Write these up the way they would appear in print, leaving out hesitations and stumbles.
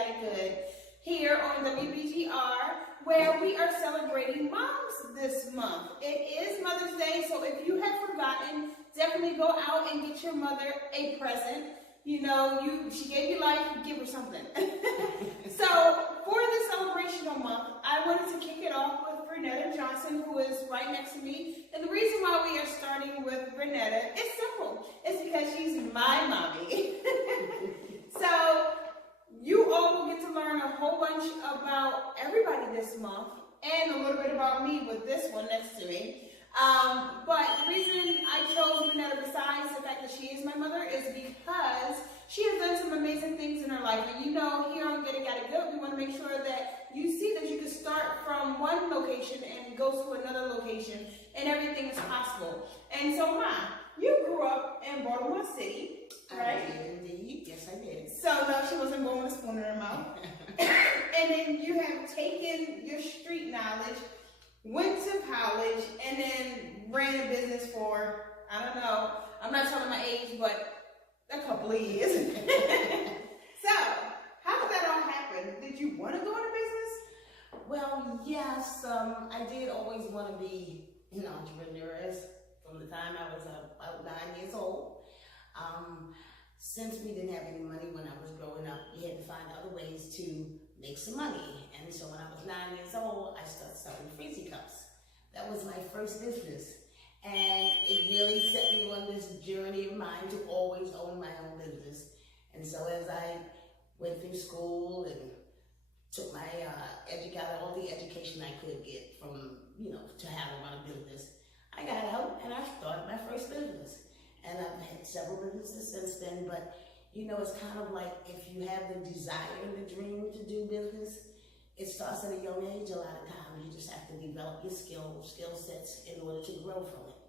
Got It Good here on WBGR, where we are celebrating moms this month. It is Mother's Day, so if you have forgotten, definitely go out and get your mother a present. You know, she gave you life, give her something. So for this celebrational month, I wanted to kick it off with Vernetta Johnson, who is right next to me. And the reason why we are starting with Vernetta is simple. It's because she's my mommy. So you all will get to learn a whole bunch about everybody this month and a little bit about me with this one next to me. But the reason I chose Vernetta, besides the fact that she is my mother, is because she has done some amazing things in her life. And you know, here on Get It Got It Good, we want to make sure that you see that you can start from one location and go to another location, and everything is possible. And so, Ma, you grew up in Baltimore City, right? I did indeed. Yes, I did. So, no, she wasn't born with a spoon in her mouth. And then you have taken your street knowledge, went to college, and then ran a business for, I don't know, I'm not telling my age, but a couple of years. So, how did that all happen? Did you want to go into business? Well, yes, I did always want to be an entrepreneur from the time I was about 9 years old. Since we didn't have any money when I was growing up, we had to find other ways to make some money. And so when I was 9 years old, I started selling freezy cups. That was my first business. And it really set me on this journey of mine to always own my own business. And so as I went through school and took my got all the education I could get from, to how to run a business, I got out and I started my first business. And I've had several businesses since then, but it's kind of like if you have the desire and the dream to do business, it starts at a young age a lot of times. You just have to develop your skill sets in order to grow from it.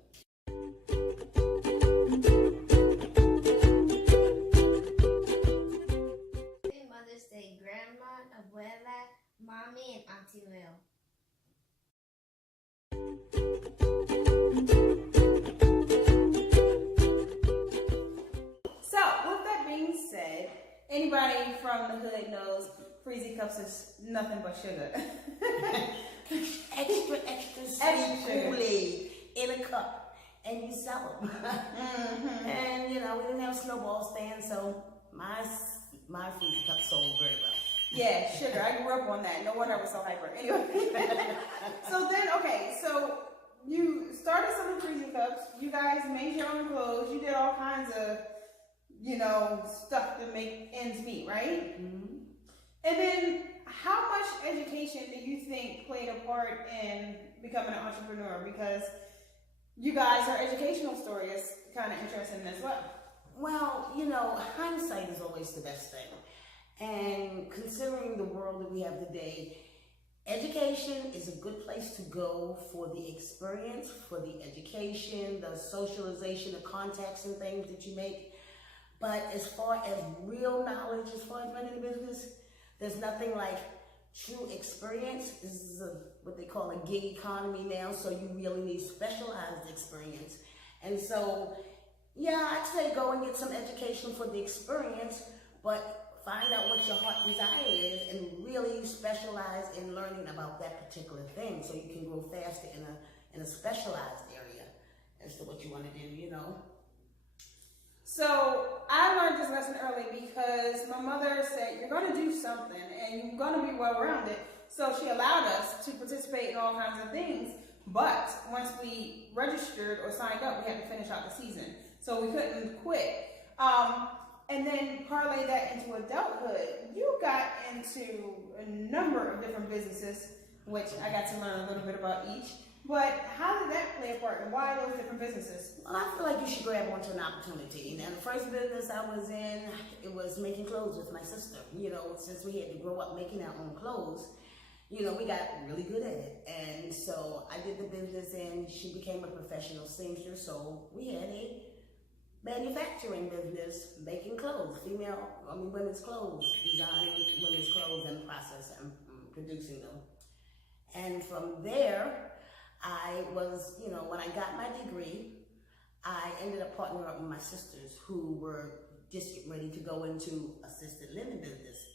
Happy Mother's Day, Grandma, Abuela, Mommy, and Auntie Will. So, with that being said, anybody from the hood knows freezy cups is nothing but sugar. extra sweet Kool-Aid in a cup, and you sell them. Mm-hmm. And we didn't have snowball stands, so my freezy cup sold very well. Yeah, sugar. I grew up on that. No wonder I was so hyper. Anyway. So you started selling freezy cups. You guys made your own clothes. You did all kinds of, stuff to make ends meet, right? Mm-hmm. And then how much education do you think played a part in becoming an entrepreneur? Because you guys, our educational story is kind of interesting as well. Well, hindsight is always the best thing. And considering the world that we have today, education is a good place to go for the experience, for the education, the socialization, the contacts and things that you make. But as far as real knowledge, as far as running a business, there's nothing like true experience. This is what they call a gig economy now, so you really need specialized experience. And so, I'd say go and get some education for the experience, but find out what your heart desire is and really specialize in learning about that particular thing so you can grow faster in a specialized area as to what you want to do, So I learned this lesson early because my mother said, you're going to do something and you're going to be well-rounded. So she allowed us to participate in all kinds of things. But once we registered or signed up, we had to finish out the season. So we couldn't quit. And then parlay that into adulthood. You got into a number of different businesses, which I got to learn a little bit about each. But how did that play a part, and why those different businesses? Well, I feel like you should grab onto an opportunity. Now, the first business I was in, it was making clothes with my sister. Since we had to grow up making our own clothes, we got really good at it. And so I did the business, and she became a professional seamstress. So we had a manufacturing business, making clothes, women's clothes, designing women's clothes and process and producing them. And from there, I was, when I got my degree, I ended up partnering up with my sisters who were just getting ready to go into assisted living business.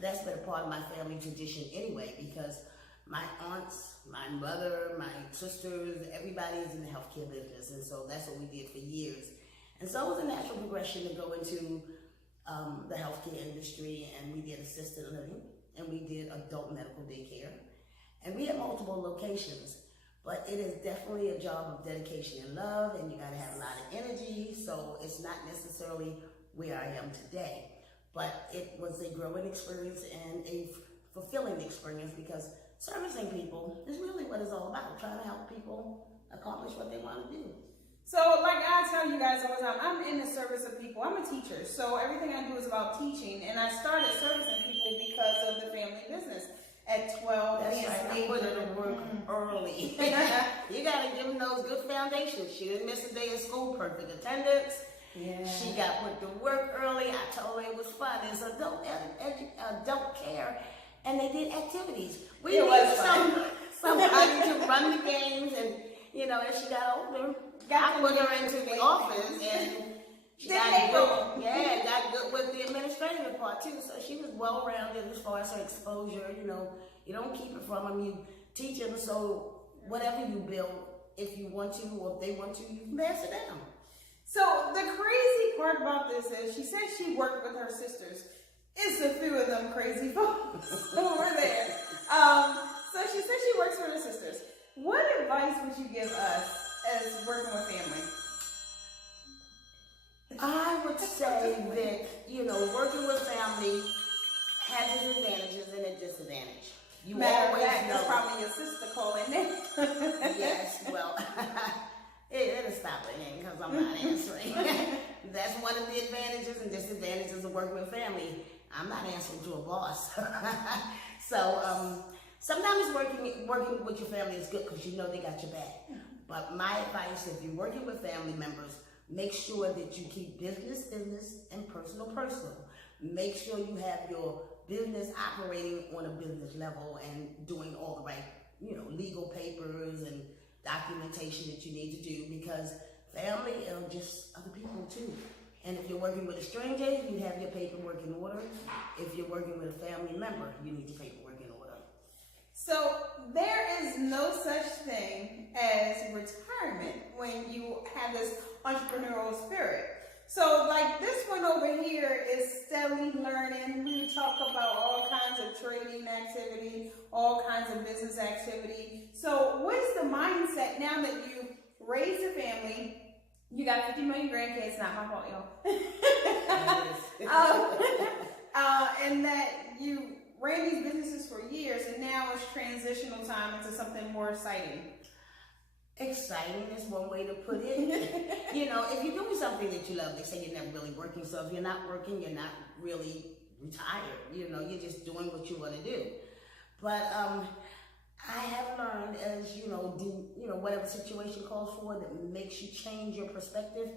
that's been a part of my family tradition anyway, because my aunts, my mother, my sisters, everybody is in the healthcare business, and so that's what we did for years. And so it was a natural progression to go into the healthcare industry, and we did assisted living, and we did adult medical daycare, and we had multiple locations. But it is definitely a job of dedication and love, and you got to have a lot of energy. So it's not necessarily where I am today, but it was a growing experience and a fulfilling experience, because servicing people is really what it's all about, trying to help people accomplish what they want to do. So like I tell you guys all the time, I'm in the service of people. I'm a teacher, so everything I do is about teaching, and I started servicing people because of the family business. At 12, that's right. I put her to work early. You got to give them those good foundations. She didn't miss a day of school, perfect attendance. Yeah. She got put to work early. I told her it was fun. It's adult care, and they did activities. We needed somebody to run the games, and as she got older, I put her into the office, and she got good with the administrative part too. So she was well-rounded as far as her exposure. You don't keep it from them. You teach them. So whatever you build, if you want to, or if they want to, you can pass it down. So the crazy part about this is she said she worked with her sisters. It's a few of them crazy folks over there. So she said she works with her sisters. What advice would you give us as working with family? I would say that, working with family has its advantages and its disadvantages. You always know. That's probably your sister calling in. Yes, well, it'll stop ringing because I'm not answering. That's one of the advantages and disadvantages of working with family. I'm not answering to a boss. So sometimes working with your family is good because you know they got your back. But my advice, if you're working with family members, make sure that you keep business and personal. Make sure you have your business operating on a business level and doing all the right, legal papers and documentation that you need to do, because family are just other people too. And if you're working with a stranger, you have your paperwork in order. If you're working with a family member, you need your paperwork in order. So there is no such thing as retirement when you have this entrepreneurial spirit. So like this one over here is steadily learning. We talk about all kinds of trading activity, all kinds of business activity. So what is the mindset now that you raised a family? You got 50 million grandkids, not my fault, y'all. And that you ran these businesses for years, and now it's transitional time into something more exciting. Exciting is one way to put it. If you're doing something that you love, they say you're never really working. So if you're not working, you're not really retired. You're just doing what you want to do. But I have learned, as whatever situation calls for that makes you change your perspective,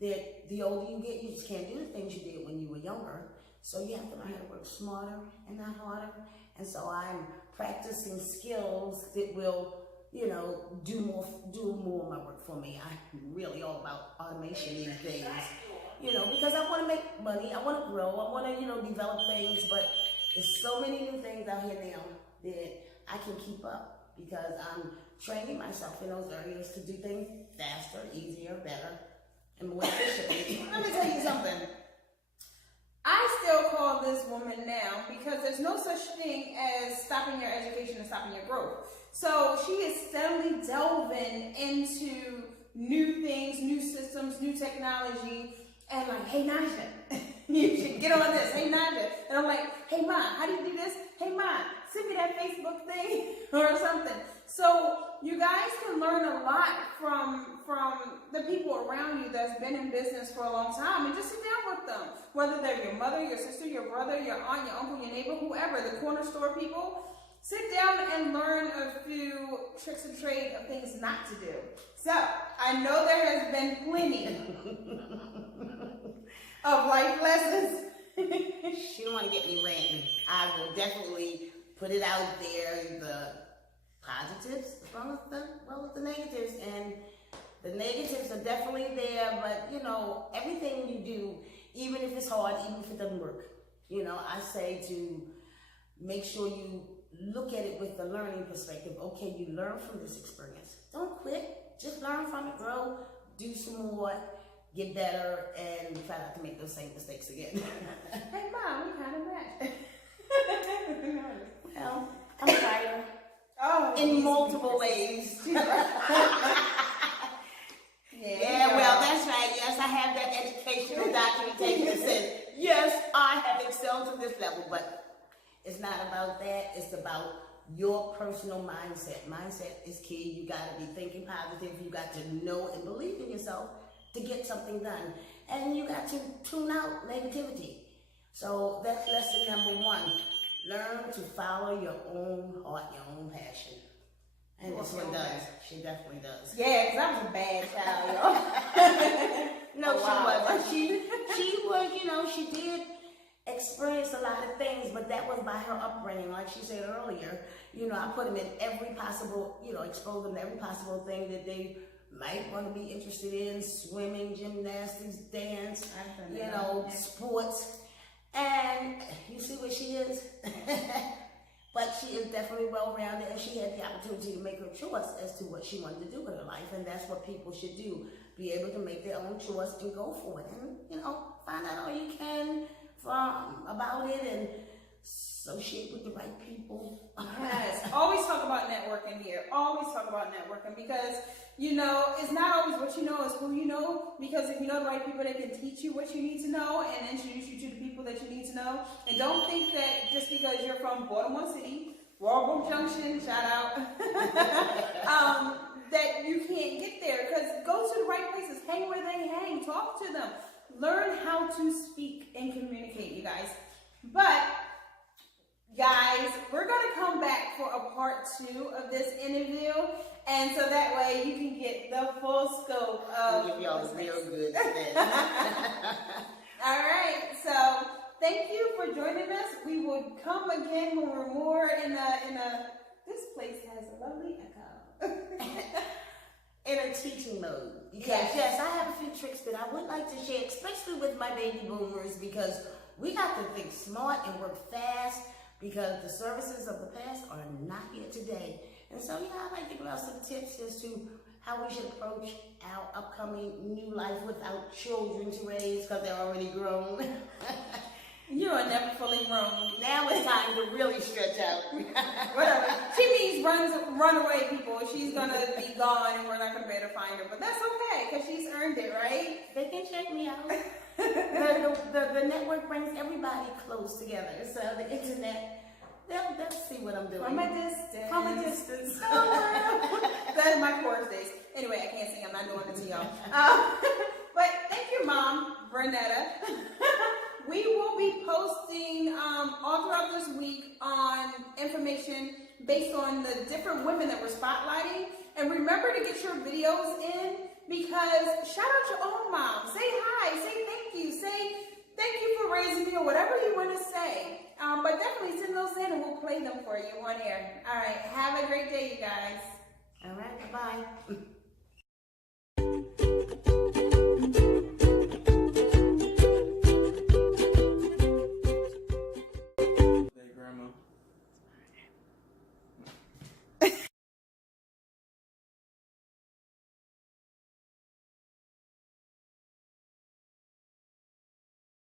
that the older you get, you just can't do the things you did when you were younger. So you have to learn how to work smarter and not harder. And so I'm practicing skills that will, do more of my work for me. I'm really all about automation these days, because I want to make money, I want to grow, I want to, develop things, but there's so many new things out here now that I can keep up, because I'm training myself in those areas to do things faster, easier, better, and more efficiently. Let me tell you something. I still call this woman now, because there's no such thing as stopping your education and stopping your growth. So she is steadily delving into new things, new systems, new technology, and like, hey Naja, you should get on this. Hey Naja, and I'm like, hey Ma, how do you do this? Hey Ma, send me that Facebook thing or something. So you guys can learn a lot from the people around you that's been in business for a long time, and just sit down with them. Whether they're your mother, your sister, your brother, your aunt, your uncle, your neighbor, whoever, the corner store people. Sit down and learn a few tricks of trade of things not to do. So I know there has been plenty of life lessons. She don't want to get me ranting. I will definitely put it out there, the positives as well as the negatives. And the negatives are definitely there, but everything you do, even if it's hard, even if it doesn't work, You know, I say to make sure you look at it with the learning perspective. Okay, you learn from this experience. Don't quit. Just learn from it, grow, do some more, get better, and try not to make those same mistakes again. Hey, Mom, we kind of match. Well, I'm tired. Oh, In multiple ways. Yeah, well, that's right. Yes, I have that educational documentation that says, yes, I have excelled to this level, but it's not about that. It's about your personal mindset. Mindset is key. You got to be thinking positive. You got to know and believe in yourself to get something done. And you got to tune out negativity. So that's lesson number 1. Learn to follow your own heart, your own passion. And this one does. She definitely does. Yeah, because I was a bad child, y'all. No, Wow. she wasn't. She was, you know, she did experience a lot of things, but that was by her upbringing. Like she said earlier, you know, I put them in every possible, you know, expose them to every possible thing that they might want to be interested in: swimming, gymnastics, dance, you know, sports. And you see where she is? But she is definitely well-rounded, and she had the opportunity to make her choice as to what she wanted to do with her life, and that's what people should do. Be able to make their own choice and go for it. And, you know, find out all you can about it and associate with the right people. Yes, always talk about networking here. Always talk about networking because, you know, it's not always what you know, it's who you know. Because if you know the right people, they can teach you what you need to know and introduce you to the people that you need to know. And don't think that just because you're from Baltimore City, Walbrook Junction, shout out, that you can't get there. Because go to the right places, hang where they hang, talk to them. Learn how to speak and communicate, you guys. But guys, we're going to come back for a part 2 of this interview, and so that way you can get the full scope of give y'all real good. All right, so thank you for joining us. We will come again when we're more in a. This place has a lovely echo. In a teaching mode. Because yes, I have a few tricks that I would like to share, especially with my baby boomers, because we got to think smart and work fast, because the services of the past are not here today. And so, yeah, I'd like to give out some tips as to how we should approach our upcoming new life without children to raise, because they're already grown. You are never fully grown. Now it's time to really stretch out. Whatever. She means run away, people. She's gonna be gone and we're not gonna be able to find her. But that's okay, because she's earned it, right? They can check me out. The network brings everybody close together. So the internet, they'll see what I'm doing. From a distance. From a distance. That's my chorus days. Anyway, I can't sing. I'm not doing it to y'all. But thank you, Mom, Vernetta. We will be posting all throughout this week on information based on the different women that we're spotlighting. And remember to get your videos in, because shout out your own mom. Say hi. Say thank you. Say thank you for raising me, or whatever you want to say. But definitely send those in and we'll play them for you on air. All right. Have a great day, you guys. All right. Bye-bye.